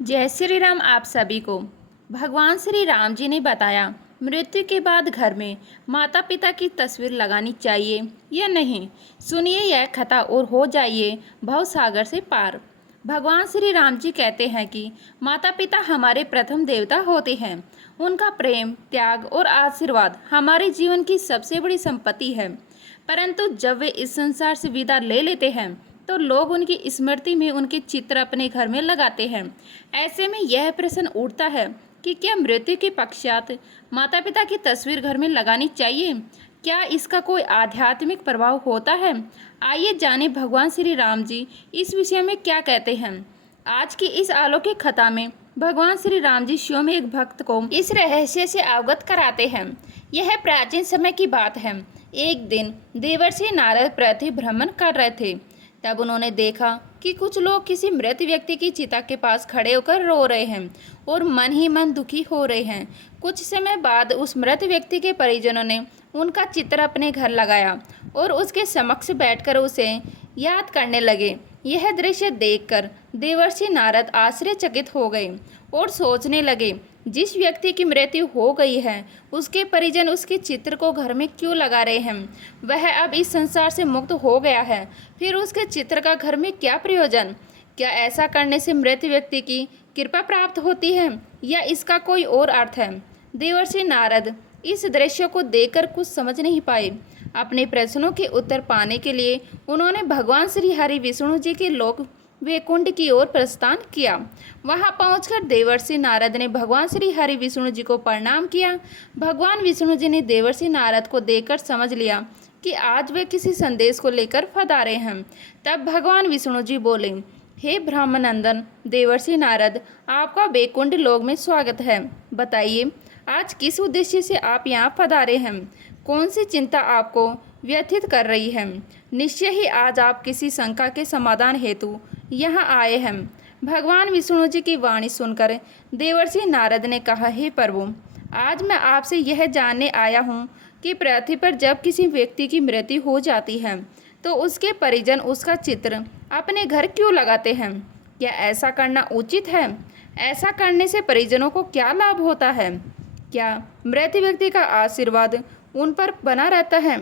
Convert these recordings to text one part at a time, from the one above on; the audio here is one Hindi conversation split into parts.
जय श्री राम आप सभी को। भगवान श्री राम जी ने बताया मृत्यु के बाद घर में माता पिता की तस्वीर लगानी चाहिए या नहीं। सुनिए यह कथा और हो जाइए भव सागर से पार। भगवान श्री राम जी कहते हैं कि माता पिता हमारे प्रथम देवता होते हैं। उनका प्रेम, त्याग और आशीर्वाद हमारे जीवन की सबसे बड़ी संपत्ति है। परंतु जब वे इस संसार से विदा ले लेते हैं तो लोग उनकी स्मृति में उनके चित्र अपने घर में लगाते हैं। ऐसे में यह प्रश्न उठता है कि क्या मृत्यु के पश्चात माता पिता की तस्वीर घर में लगानी चाहिए? क्या इसका कोई आध्यात्मिक प्रभाव होता है? आइए जाने भगवान श्री राम जी इस विषय में क्या कहते हैं। आज की इस अलौकिक कथा में भगवान श्री राम जी स्वयं एक भक्त को इस रहस्य से अवगत कराते हैं। यह प्राचीन समय की बात है। एक दिन देवर्षि नारद पृथ्वी भ्रमण कर रहे थे। तब उन्होंने देखा कि कुछ लोग किसी मृत व्यक्ति की चिता के पास खड़े होकर रो रहे हैं और मन ही मन दुखी हो रहे हैं। कुछ समय बाद उस मृत व्यक्ति के परिजनों ने उनका चित्र अपने घर लगाया और उसके समक्ष बैठकर उसे याद करने लगे। यह दृश्य देखकर देवर्षि नारद आश्चर्यचकित हो गए और सोचने लगे, जिस व्यक्ति की मृत्यु हो गई है उसके परिजन उसके चित्र को घर में क्यों लगा रहे हैं? वह अब इस संसार से मुक्त हो गया है, फिर उसके चित्र का घर में क्या प्रयोजन? क्या ऐसा करने से मृत व्यक्ति की कृपा प्राप्त होती है या इसका कोई और अर्थ है? देवर्षि नारद इस दृश्य को देखकर कुछ समझ नहीं पाए। अपने प्रश्नों के उत्तर पाने के लिए उन्होंने भगवान श्री हरि विष्णु जी के लोक वैकुंठ की ओर प्रस्थान किया। वहां पहुंचकर देवर्षि नारद ने भगवान श्री हरि विष्णु जी को प्रणाम किया। भगवान विष्णु जी ने देवर्षि नारद को देखकर समझ लिया कि आज वे किसी संदेश को लेकर पधारे हैं। तब भगवान विष्णु जी बोले, हे ब्रह्मनंदन देवर्षि नारद, आपका वैकुंठ लोक में स्वागत है। बताइए, आज किस उद्देश्य से आप यहाँ पधारे हैं? कौन सी चिंता आपको व्यथित कर रही है? निश्चय ही आज आप किसी शंका के समाधान हेतु यहाँ आए हैं। भगवान विष्णु जी की वाणी सुनकर देवर्षि नारद ने कहा, हे प्रभु, आज मैं आपसे यह जानने आया हूँ कि पृथ्वी पर जब किसी व्यक्ति की मृत्यु हो जाती है तो उसके परिजन उसका चित्र अपने घर क्यों लगाते हैं? क्या ऐसा करना उचित है? ऐसा करने से परिजनों को क्या लाभ होता है? क्या मृत व्यक्ति का आशीर्वाद उन पर बना रहता है?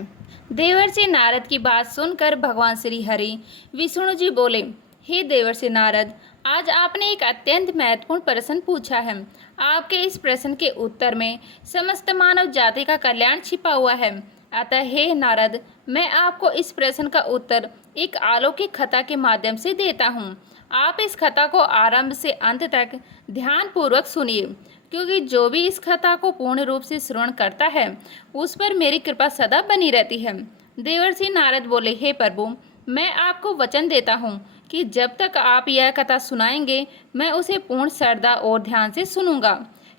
देवर्षि नारद की बात सुनकर भगवान श्री हरि विष्णु जी बोले, हे देवर्षि नारद, आज आपने एक अत्यंत महत्वपूर्ण प्रश्न पूछा है। आपके इस प्रश्न के उत्तर में समस्त मानव जाति का कल्याण छिपा हुआ है। अतः हे नारद, मैं आपको इस प्रश्न का उत्तर एक अलौकिक कथा के माध्यम से देता हूँ। आप इस कथा को आरंभ से अंत तक ध्यानपूर्वक सुनिए, क्योंकि जो भी इस कथा को पूर्ण रूप से श्रवण करता है उस पर मेरी कृपा सदा बनी रहती है। देवर्षि नारद बोले, हे प्रभु, मैं आपको वचन देता हूँ कि जब तक आप यह कथा सुनाएंगे मैं उसे पूर्ण श्रद्धा और ध्यान से सुनूंगा।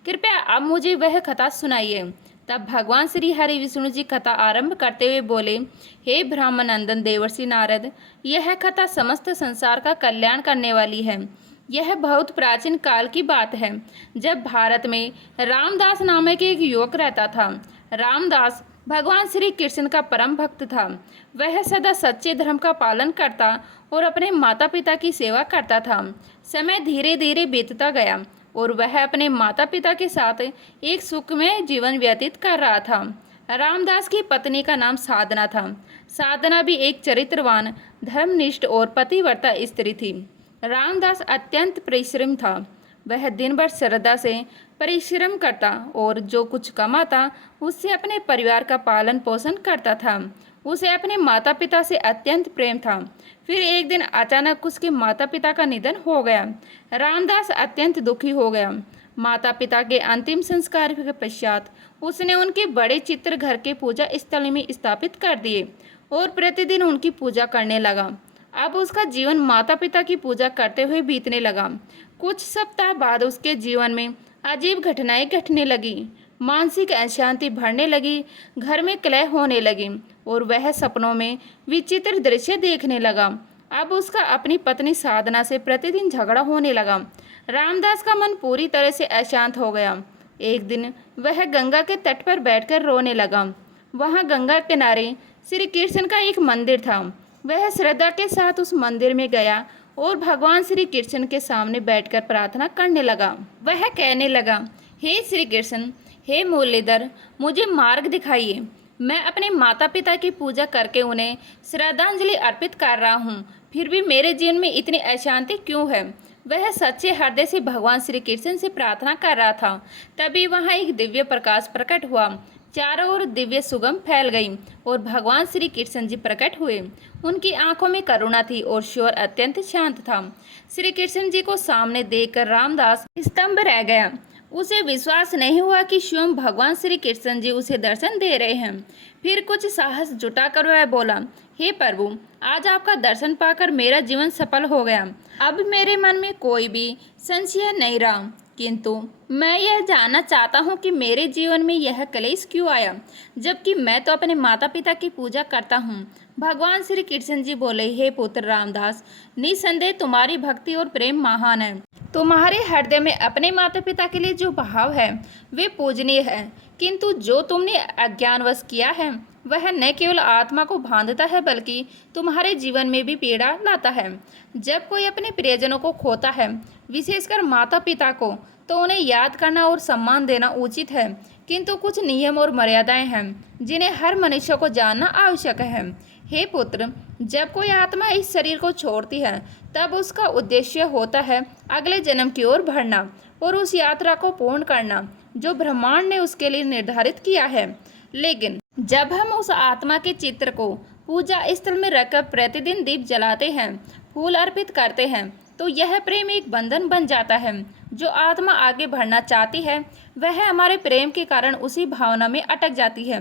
कृपया अब मुझे वह कथा सुनाइए। तब भगवान श्री हरि विष्णु जी कथा आरंभ करते हुए बोले, हे ब्रह्मनंदन देवर्षि नारद, यह कथा समस्त संसार का कल्याण करने वाली है। यह बहुत प्राचीन काल की बात है, जब भारत में रामदास नामक एक युवक रहता था। रामदास भगवान श्री कृष्ण का परम भक्त था। वह सदा सच्चे धर्म का पालन करता और अपने माता पिता की सेवा करता था। समय धीरे धीरे बीतता गया और वह अपने माता पिता के साथ एक सुखमय जीवन व्यतीत कर रहा था। रामदास की पत्नी का नाम साधना था। साधना भी एक चरित्रवान, धर्मनिष्ठ और पतिव्रता स्त्री थी। रामदास अत्यंत परिश्रम था। वह दिन भर श्रद्धा से परिश्रम करता और जो कुछ कमाता उससे अपने परिवार का पालन पोषण करता था। उसे अपने माता पिता से अत्यंत प्रेम था। फिर एक दिन अचानक उसके माता पिता का निधन हो गया। रामदास अत्यंत दुखी हो गया। माता पिता के अंतिम संस्कार के पश्चात उसने उनके बड़े चित्र घर के पूजा स्थल में स्थापित कर दिए और प्रतिदिन उनकी पूजा करने लगा। अब उसका जीवन माता पिता की पूजा करते हुए बीतने लगा। कुछ सप्ताह बाद उसके जीवन में अजीब घटनाएं घटने लगी। मानसिक अशांति बढ़ने लगी, घर में कलह होने लगी और वह सपनों में विचित्र दृश्य देखने लगा। अब उसका अपनी पत्नी साधना से प्रतिदिन झगड़ा होने लगा। रामदास का मन पूरी तरह से अशांत हो गया। एक दिन वह गंगा के तट पर बैठकर रोने लगा। वहाँ गंगा किनारे श्री कृष्ण का एक मंदिर था। वह श्रद्धा के साथ उस मंदिर में गया और भगवान श्री कृष्ण के सामने बैठकर प्रार्थना करने लगा। वह कहने लगा, हे श्री कृष्ण, हे मुरलीधर, मुझे मार्ग दिखाइए। मैं अपने माता पिता की पूजा करके उन्हें श्रद्धांजलि अर्पित कर रहा हूँ, फिर भी मेरे जीवन में इतनी अशांति क्यों है। वह सच्चे हृदय से भगवान श्री कृष्ण से प्रार्थना कर रहा था। तभी वहाँ एक दिव्य प्रकाश प्रकट हुआ। चारों ओर दिव्य सुगंध फैल गई और भगवान श्री कृष्ण जी प्रकट हुए। उनकी आंखों में करुणा थी और स्वर अत्यंत शांत था। श्री कृष्ण जी को सामने देखकर रामदास स्तंभ रह गया। उसे विश्वास नहीं हुआ कि स्वयं भगवान श्री कृष्ण जी उसे दर्शन दे रहे हैं। फिर कुछ साहस जुटाकर वह बोला, हे प्रभु, आज आपका दर्शन पाकर मेरा जीवन सफल हो गया। अब मेरे मन में कोई भी संशय नहीं रहा, किंतु मैं यह जानना चाहता हूँ कि मेरे जीवन में यह क्लेश क्यों आया, जबकि मैं तो अपने माता पिता की पूजा करता हूँ। भगवान श्री कृष्ण जी बोले, हे पुत्र रामदास, निसंदेह तुम्हारी भक्ति और प्रेम महान है। तुम्हारे हृदय में अपने माता पिता के लिए जो भाव है वे पूजनीय है, किंतु जो तुमने अज्ञानवश किया है वह न केवल आत्मा को बांधता है बल्कि तुम्हारे जीवन में भी पीड़ा लाता है। जब कोई अपने प्रियजनों को खोता है, विशेषकर माता पिता को, तो उन्हें याद करना और सम्मान देना उचित है, किंतु कुछ नियम और मर्यादाएं हैं जिन्हें हर मनुष्य को जानना आवश्यक है। हे पुत्र, जब कोई आत्मा इस शरीर को छोड़ती है तब उसका उद्देश्य होता है अगले जन्म की ओर बढ़ना और उस यात्रा को पूर्ण करना जो ब्रह्मांड ने उसके लिए निर्धारित किया है। लेकिन जब हम उस आत्मा के चित्र को पूजा स्थल में रखकर प्रतिदिन दीप जलाते हैं, फूल अर्पित करते हैं, तो यह प्रेम एक बंधन बन जाता है। जो आत्मा आगे बढ़ना चाहती है वह हमारे प्रेम के कारण उसी भावना में अटक जाती है।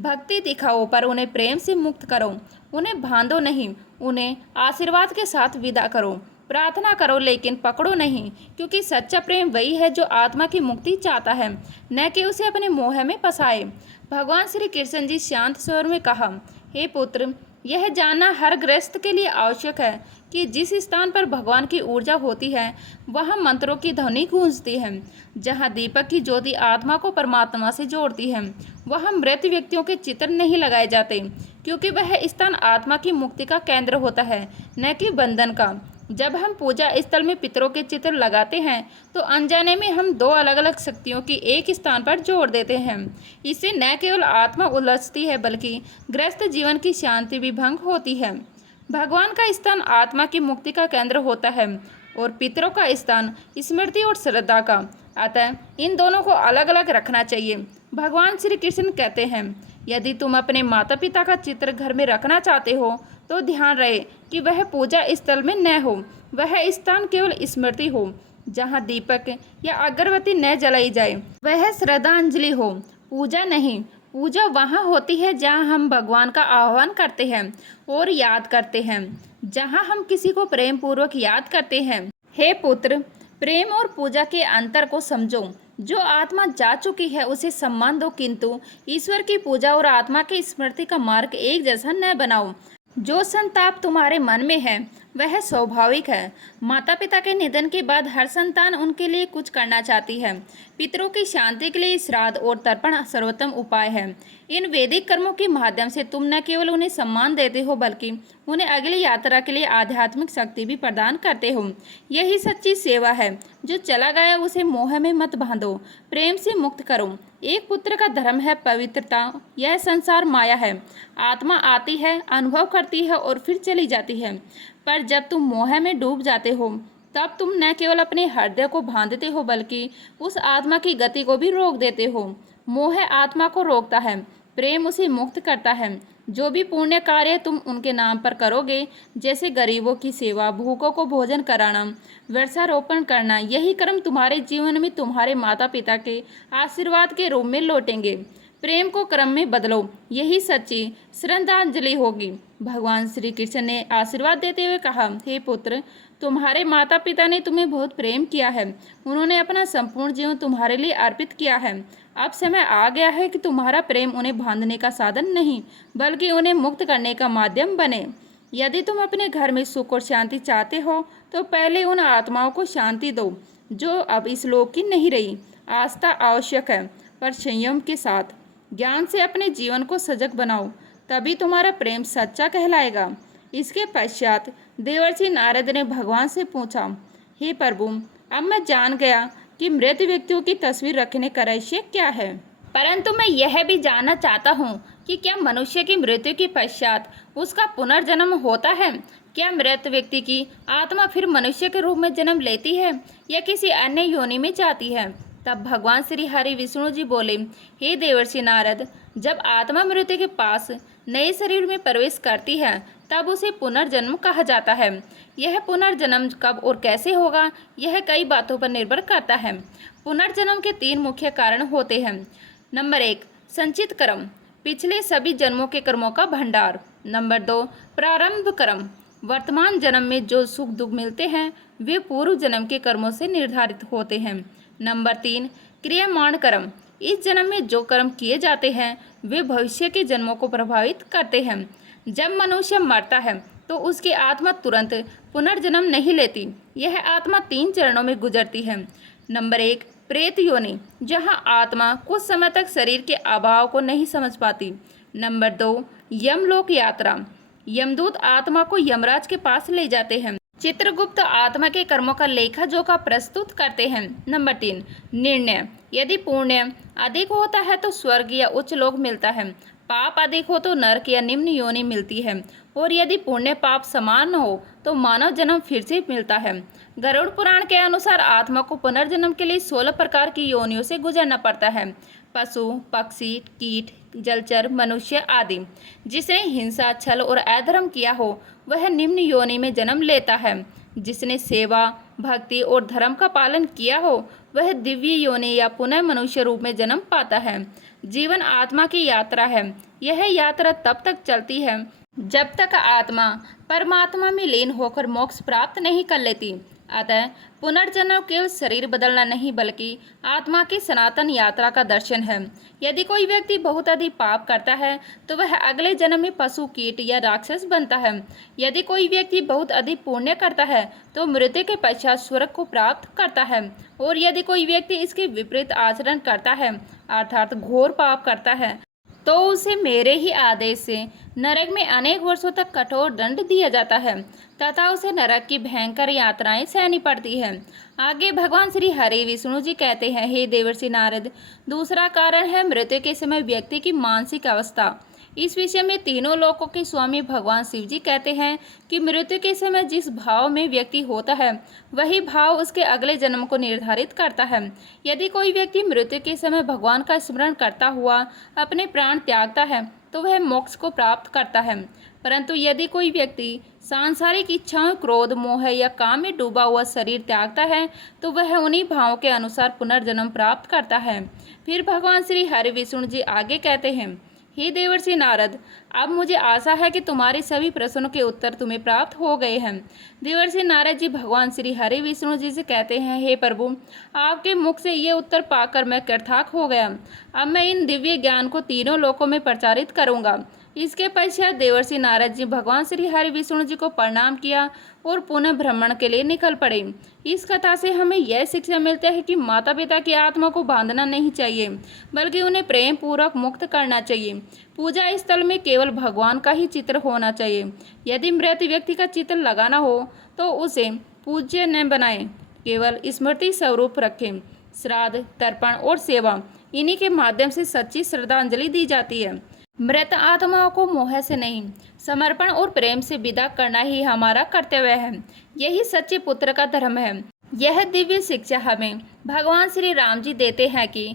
भक्ति दिखाओ पर उन्हें प्रेम से मुक्त करो। उन्हें बांधो नहीं, उन्हें आशीर्वाद के साथ विदा करो। प्रार्थना करो लेकिन पकड़ो नहीं, क्योंकि सच्चा प्रेम वही है जो आत्मा की मुक्ति चाहता है, न कि उसे अपने मोह में फंसाए। भगवान श्री कृष्ण जी शांत स्वर में कहा, हे पुत्र, यह जानना हर गृहस्थ के लिए आवश्यक है कि जिस स्थान पर भगवान की ऊर्जा होती है वहाँ मंत्रों की ध्वनि गूंजती है। जहाँ दीपक की ज्योति आत्मा को परमात्मा से जोड़ती है वहाँ मृत व्यक्तियों के चित्र नहीं लगाए जाते, क्योंकि वह स्थान आत्मा की मुक्ति का केंद्र होता है, न कि बंधन का। जब हम पूजा स्थल में पितरों के चित्र लगाते हैं तो अनजाने में हम दो अलग अलग शक्तियों की एक स्थान पर जोड़ देते हैं। इससे न केवल आत्मा उलझती है बल्कि गृहस्थ जीवन की शांति भी भंग होती है। भगवान का स्थान आत्मा की मुक्ति का केंद्र होता है और पितरों का स्थान स्मृति और श्रद्धा का। अतः इन दोनों को अलग अलग रखना चाहिए। भगवान श्री कृष्ण कहते हैं, यदि तुम अपने माता पिता का चित्र घर में रखना चाहते हो तो ध्यान रहे कि वह पूजा स्थल में न हो। वह स्थान केवल स्मृति हो, जहाँ दीपक या अगरबत्ती न जलाई जाए। वह श्रद्धांजलि हो, पूजा नहीं। पूजा वहाँ होती है जहाँ हम भगवान का आह्वान करते हैं और याद करते हैं, जहाँ हम किसी को प्रेम पूर्वक याद करते हैं। हे पुत्र, प्रेम और पूजा के अंतर को समझो। जो आत्मा जा चुकी है उसे सम्मान दो, किंतु ईश्वर की पूजा और आत्मा की स्मृति का मार्ग एक जैसा न बनाओ। जो संताप तुम्हारे मन में है वह स्वाभाविक है। माता पिता के निधन के बाद हर संतान उनके लिए कुछ करना चाहती है। पितरों की शांति के लिए श्राद्ध और तर्पण सर्वोत्तम उपाय है। इन वैदिक कर्मों के माध्यम से तुम न केवल उन्हें सम्मान देते हो बल्कि उन्हें अगली यात्रा के लिए आध्यात्मिक शक्ति भी प्रदान करते हो। यही सच्ची सेवा है। जो चला गया उसे मोह में मत बांधो, प्रेम से मुक्त करो। एक पुत्र का धर्म है पवित्रता। यह संसार माया है। आत्मा आती है, अनुभव करती है और फिर चली जाती है, पर जब तुम मोह में डूब जाते हो तब तुम न केवल अपने हृदय को बांधते हो बल्कि उस आत्मा की गति को भी रोक देते हो। मोह आत्मा को रोकता है, प्रेम उसे मुक्त करता है। जो भी पुण्य कार्य तुम उनके नाम पर करोगे, जैसे गरीबों की सेवा, भूखों को भोजन कराना, वृक्षारोपण करना, यही कर्म तुम्हारे जीवन में तुम्हारे माता पिता के आशीर्वाद के रूप में लौटेंगे। प्रेम को कर्म में बदलो, यही सच्ची श्रद्धांजलि होगी। भगवान श्री कृष्ण ने आशीर्वाद देते हुए कहा, हे पुत्र, तुम्हारे माता पिता ने तुम्हें बहुत प्रेम किया है। उन्होंने अपना संपूर्ण जीवन तुम्हारे लिए अर्पित किया है। अब समय आ गया है कि तुम्हारा प्रेम उन्हें बांधने का साधन नहीं बल्कि उन्हें मुक्त करने का माध्यम बने। यदि तुम अपने घर में सुख और शांति चाहते हो तो पहले उन आत्माओं को शांति दो जो अब इस लोक की नहीं रही। आस्था आवश्यक है, पर संयम के साथ। ज्ञान से अपने जीवन को सजग बनाओ, तभी तुम्हारा प्रेम सच्चा कहलाएगा। इसके पश्चात देवर्षि नारद ने भगवान से पूछा, हे प्रभु, अब मैं जान गया कि मृत व्यक्तियों की तस्वीर रखने का रहस्य क्या है, परंतु मैं यह भी जानना चाहता हूँ कि क्या मनुष्य की मृत्यु के पश्चात उसका पुनर्जन्म होता है? क्या मृत व्यक्ति की आत्मा फिर मनुष्य के रूप में जन्म लेती है या किसी अन्य योनि में जाती है? तब भगवान श्री हरि विष्णु जी बोले, हे देवर्षि नारद, जब आत्मा मृत्यु के पास नए शरीर में प्रवेश करती है तब उसे पुनर्जन्म कहा जाता है। यह पुनर्जन्म कब और कैसे होगा, यह कई बातों पर निर्भर करता है। पुनर्जन्म के 3 मुख्य कारण होते हैं। नंबर 1, संचित कर्म, पिछले सभी जन्मों के कर्मों का भंडार। नंबर 2, प्रारंभ कर्म, वर्तमान जन्म में जो सुख दुख मिलते हैं वे पूर्व जन्म के कर्मों से निर्धारित होते हैं। नंबर 3, क्रियामाण कर्म, इस जन्म में जो कर्म किए जाते हैं वे भविष्य के जन्मों को प्रभावित करते हैं। जब मनुष्य मरता है तो उसकी आत्मा तुरंत पुनर्जन्म नहीं लेती। यह आत्मा 3 चरणों में गुजरती है। नंबर 1, प्रेत योनि, जहां आत्मा कुछ समय तक शरीर के अभाव को नहीं समझ पाती। नंबर 2, यमलोक यात्रा, यमदूत आत्मा को यमराज के पास ले जाते हैं। चित्रगुप्त आत्मा के कर्मों का लेखा जोखा प्रस्तुत करते हैं। नंबर 3, निर्णय, यदि पुण्य अधिक होता है तो स्वर्ग या उच्च लोक मिलता है, पाप अधिक हो तो नरक या निम्न योनि मिलती है, और यदि पुण्य पाप समान हो तो मानव जन्म फिर से मिलता है। गरुड़ पुराण के अनुसार आत्मा को पुनर्जन्म के लिए 16 प्रकार की योनियों से गुजरना पड़ता है। पशु, पक्षी, कीट, जलचर, मनुष्य आदि। जिसने हिंसा, छल और अधर्म किया हो वह निम्न योनि में जन्म लेता है। जिसने सेवा, भक्ति और धर्म का पालन किया हो वह दिव्य योनि या पुनः मनुष्य रूप में जन्म पाता है। जीवन आत्मा की यात्रा है। यह यात्रा तब तक चलती है जब तक आत्मा परमात्मा में लीन होकर मोक्ष प्राप्त नहीं कर लेती। अतः पुनर्जन्म केवल शरीर बदलना नहीं बल्कि आत्मा की सनातन यात्रा का दर्शन है। यदि कोई व्यक्ति बहुत अधिक पाप करता है तो वह अगले जन्म में पशु, कीट या राक्षस बनता है। यदि कोई व्यक्ति बहुत अधिक पुण्य करता है तो मृत्यु के पश्चात स्वर्ग को प्राप्त करता है, और यदि कोई व्यक्ति इसके विपरीत आचरण करता है अर्थात घोर पाप करता है तो उसे मेरे ही आदेश से नरक में अनेक वर्षों तक कठोर दंड दिया जाता है तथा उसे नरक की भयंकर यात्राएं सहनी पड़ती है। आगे भगवान श्री हरि विष्णु जी कहते हैं, हे देवर्षि नारद, दूसरा कारण है मृत्यु के समय व्यक्ति की मानसिक अवस्था। इस विषय में तीनों लोकों के स्वामी भगवान शिव जी कहते हैं कि मृत्यु के समय जिस भाव में व्यक्ति होता है वही भाव उसके अगले जन्म को निर्धारित करता है। यदि कोई व्यक्ति मृत्यु के समय भगवान का स्मरण करता हुआ अपने प्राण त्यागता है तो वह मोक्ष को प्राप्त करता है, परंतु यदि कोई व्यक्ति सांसारिक इच्छाओं, क्रोध, मोह या काम में डूबा हुआ शरीर त्यागता है तो वह उन्हीं भावों के अनुसार पुनर्जन्म प्राप्त करता है। फिर भगवान श्री हरि विष्णु जी आगे कहते हैं, हे देवर्षि नारद, अब मुझे आशा है कि तुम्हारे सभी प्रश्नों के उत्तर तुम्हें प्राप्त हो गए हैं। देवर्षि नारद जी भगवान श्री हरि विष्णु जी से कहते हैं, हे प्रभु, आपके मुख से ये उत्तर पाकर मैं कृतार्थ हो गया। अब मैं इन दिव्य ज्ञान को तीनों लोकों में प्रचारित करूंगा। इसके पश्चात देवर्षि नारद जी भगवान श्री हरि विष्णु जी को प्रणाम किया और पुनः भ्रमण के लिए निकल पड़े। इस कथा से हमें यह शिक्षा मिलती है कि माता पिता की आत्मा को बांधना नहीं चाहिए बल्कि उन्हें प्रेम पूर्वक मुक्त करना चाहिए। पूजा स्थल में केवल भगवान का ही चित्र होना चाहिए। यदि मृत व्यक्ति का चित्र लगाना हो तो उसे पूज्य न बनाएं, केवल स्मृति स्वरूप रखें। श्राद्ध, तर्पण और सेवा, इन्हीं के माध्यम से सच्ची श्रद्धांजलि दी जाती है। मृत आत्माओं को मोह से नहीं, समर्पण और प्रेम से विदा करना ही हमारा कर्तव्य है। यही सच्चे पुत्र का धर्म है। यह दिव्य शिक्षा हमें भगवान श्री राम जी देते हैं कि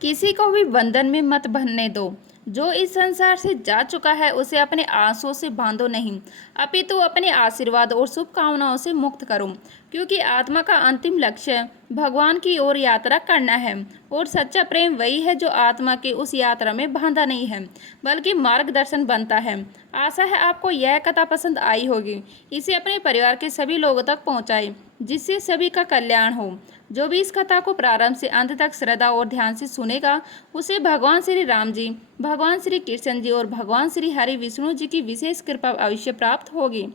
किसी को भी बंधन में मत बंधने दो। जो इस संसार से जा चुका है उसे अपने आंसुओं से बांधो नहीं, अपितु अपने आशीर्वाद और शुभकामनाओं से मुक्त करो, क्योंकि आत्मा का अंतिम लक्ष्य भगवान की ओर यात्रा करना है, और सच्चा प्रेम वही है जो आत्मा की उस यात्रा में बांधा नहीं है बल्कि मार्गदर्शन बनता है। आशा है आपको यह कथा पसंद आई होगी। इसे अपने परिवार के सभी लोगों तक पहुंचाएं जिससे सभी का कल्याण हो। जो भी इस कथा को प्रारंभ से अंत तक श्रद्धा और ध्यान से सुनेगा उसे भगवान श्री राम जी, भगवान श्री कृष्ण जी और भगवान श्री हरि विष्णु जी की विशेष कृपा अवश्य प्राप्त होगी।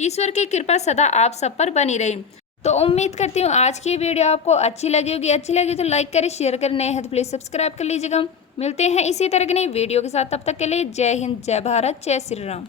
ईश्वर की कृपा सदा आप सब पर बनी रहे। तो उम्मीद करती हूँ आज की वीडियो आपको अच्छी लगी होगी। अच्छी लगी तो लाइक करें, शेयर करें, नए हैं तो प्लीज़ सब्सक्राइब कर लीजिएगा। मिलते हैं इसी तरह की नई वीडियो के साथ, तब तक के लिए जय हिंद, जय भारत, जय श्री राम।